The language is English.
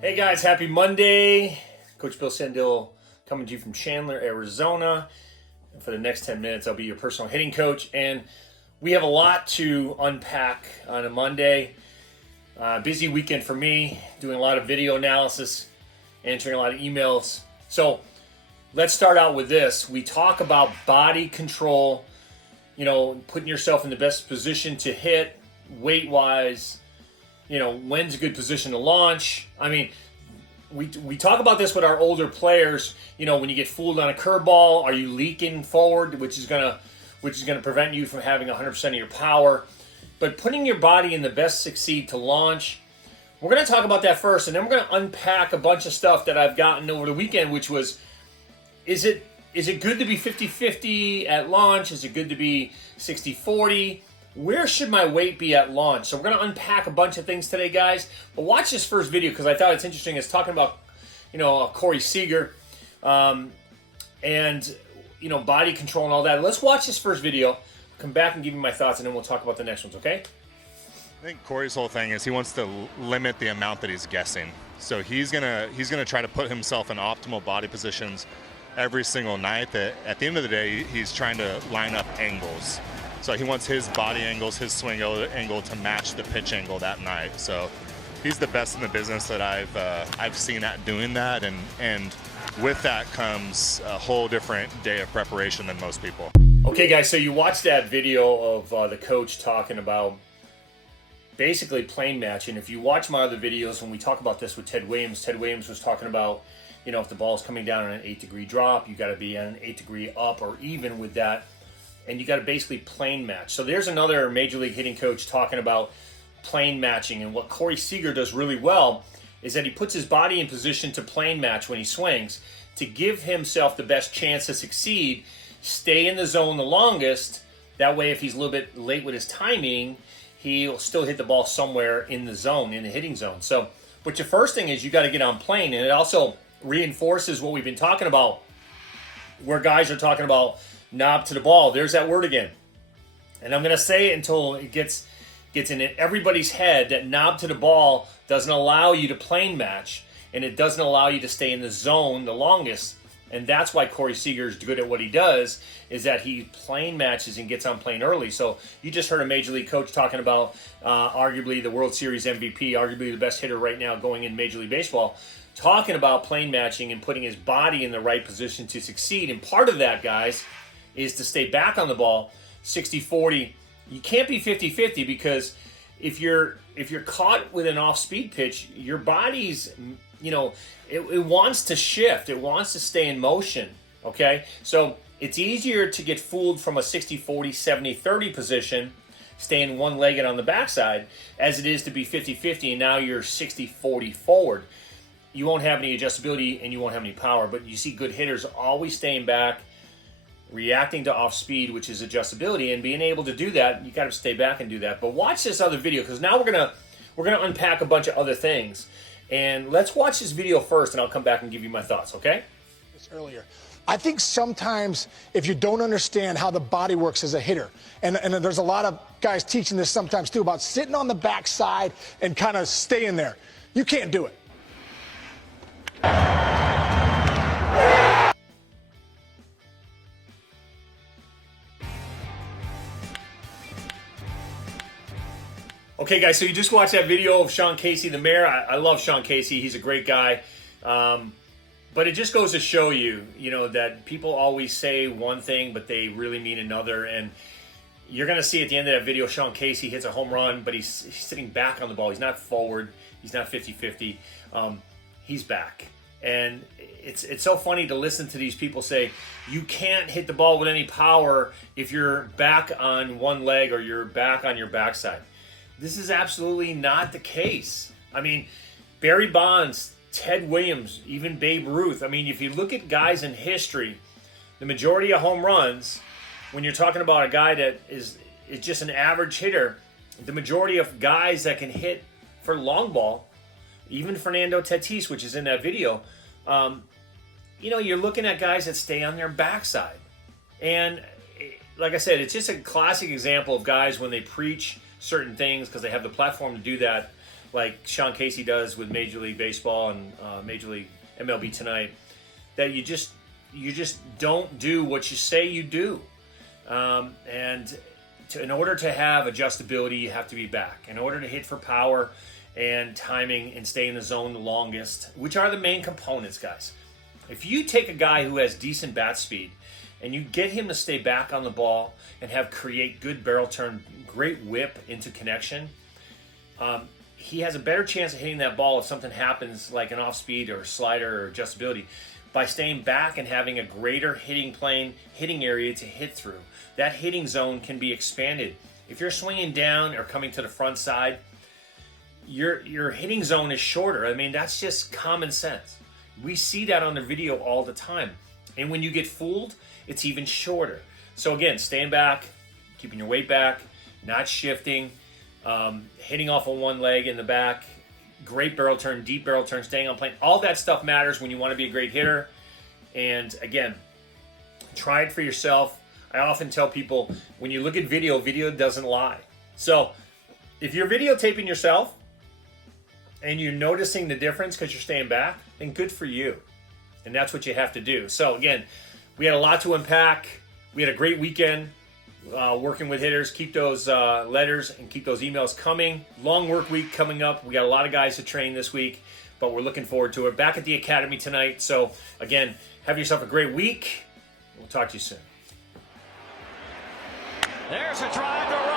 Hey guys, happy Monday. Coach Bill Sandil coming to you from Chandler, Arizona. And for the next 10 minutes, I'll be your personal hitting coach. And we have a lot to unpack on a Monday. Busy weekend for me, doing a lot of video analysis, answering a lot of emails. So let's start out with this. We talk about body control, putting yourself in the best position to hit weight-wise, when's a good position to launch. I mean, we talk about this with our older players. When you get fooled on a curveball, are you leaking forward, which is gonna prevent you from having 100% of your power. But putting your body in the best succeed to launch, we're gonna talk about that first, and then we're gonna unpack a bunch of stuff that I've gotten over the weekend, which was, is it good to be 50-50 at launch? Is it good to be 60-40? Where should my weight be at launch? So we're going to unpack a bunch of things today, guys. But watch this first video because I thought it's interesting. It's talking about, Corey Seager and, body control and all that. Let's watch this first video, come back and give you my thoughts, and then we'll talk about the next ones, okay? I think Corey's whole thing is he wants to limit the amount that he's guessing. So he's gonna try to put himself in optimal body positions every single night. That at the end of the day, he's trying to line up angles. So he wants his body angles, his swing angle to match the pitch angle that night. So he's the best in the business that I've seen at doing that, and with that comes a whole different day of preparation than most people. Okay, guys, so you watched that video of the coach talking about basically plane matching. If you watch my other videos when we talk about this with Ted Williams was talking about, if the ball is coming down on an 8-degree drop, you got to be on an 8-degree up or even with that. And you got to basically plane match. So there's another major league hitting coach talking about plane matching. And what Corey Seager does really well is that he puts his body in position to plane match when he swings to give himself the best chance to succeed, stay in the zone the longest. That way, if he's a little bit late with his timing, he'll still hit the ball somewhere in the zone, in the hitting zone. So, but your first thing is you got to get on plane. And it also reinforces what we've been talking about, where guys are talking about knob to the ball. There's that word again. And I'm going to say it until it gets in everybody's head that knob to the ball doesn't allow you to plane match, and it doesn't allow you to stay in the zone the longest. And that's why Corey Seager is good at what he does, is that he plane matches and gets on plane early. So you just heard a major league coach talking about arguably the World Series MVP, arguably the best hitter right now going in Major League Baseball, talking about plane matching and putting his body in the right position to succeed. And part of that, guys, is to stay back on the ball 60-40. You can't be 50-50 because if you're caught with an off-speed pitch, your body's, it wants to shift. It wants to stay in motion, okay? So it's easier to get fooled from a 60-40, 70-30 position, staying one-legged on the backside, as it is to be 50-50, and now you're 60-40 forward. You won't have any adjustability and you won't have any power, but you see good hitters always staying back, reacting to off speed, which is adjustability, and being able to do that. You got to stay back and do that. But watch this other video, because now we're gonna unpack a bunch of other things. And let's watch this video first, and I'll come back and give you my thoughts. Okay? Earlier, I think sometimes if you don't understand how the body works as a hitter, and there's a lot of guys teaching this sometimes too about sitting on the backside and kind of staying there, you can't do it. Okay, guys, so you just watched that video of Sean Casey, the mayor. I love Sean Casey. He's a great guy. But it just goes to show you, that people always say one thing, but they really mean another. And you're going to see at the end of that video, Sean Casey hits a home run, but he's sitting back on the ball. He's not forward. He's not 50-50. He's back. And it's so funny to listen to these people say, you can't hit the ball with any power if you're back on one leg or you're back on your backside. This is absolutely not the case. I mean, Barry Bonds, Ted Williams, even Babe Ruth. I mean, if you look at guys in history, the majority of home runs, when you're talking about a guy that is just an average hitter, the majority of guys that can hit for long ball, even Fernando Tatis, which is in that video, you're looking at guys that stay on their backside. And like I said, it's just a classic example of guys when they preach certain things because they have the platform to do that, like Sean Casey does with Major League Baseball and Major League MLB Tonight, that you just don't do what you say you do. In order to have adjustability, you have to be back. In order to hit for power and timing and stay in the zone the longest, which are the main components, guys. If you take a guy who has decent bat speed and you get him to stay back on the ball and create good barrel turn, great whip into connection, he has a better chance of hitting that ball if something happens like an off speed or slider or adjustability by staying back and having a greater hitting area to hit through. That hitting zone can be expanded. If you're swinging down or coming to the front side, your hitting zone is shorter. I mean, that's just common sense. We see that on the video all the time. And when you get fooled, it's even shorter. So again, staying back, keeping your weight back, not shifting, hitting off on one leg in the back, great barrel turn, deep barrel turn, staying on plane. All that stuff matters when you want to be a great hitter. And again, try it for yourself. I often tell people, when you look at video doesn't lie. So if you're videotaping yourself and you're noticing the difference because you're staying back, then good for you. And that's what you have to do. So again, we had a lot to unpack. We had a great weekend working with hitters. Keep those letters and keep those emails coming. Long work week coming up. We got a lot of guys to train this week, but we're looking forward to it. Back at the academy tonight. So again, have yourself a great week. We'll talk to you soon. There's a drive to right.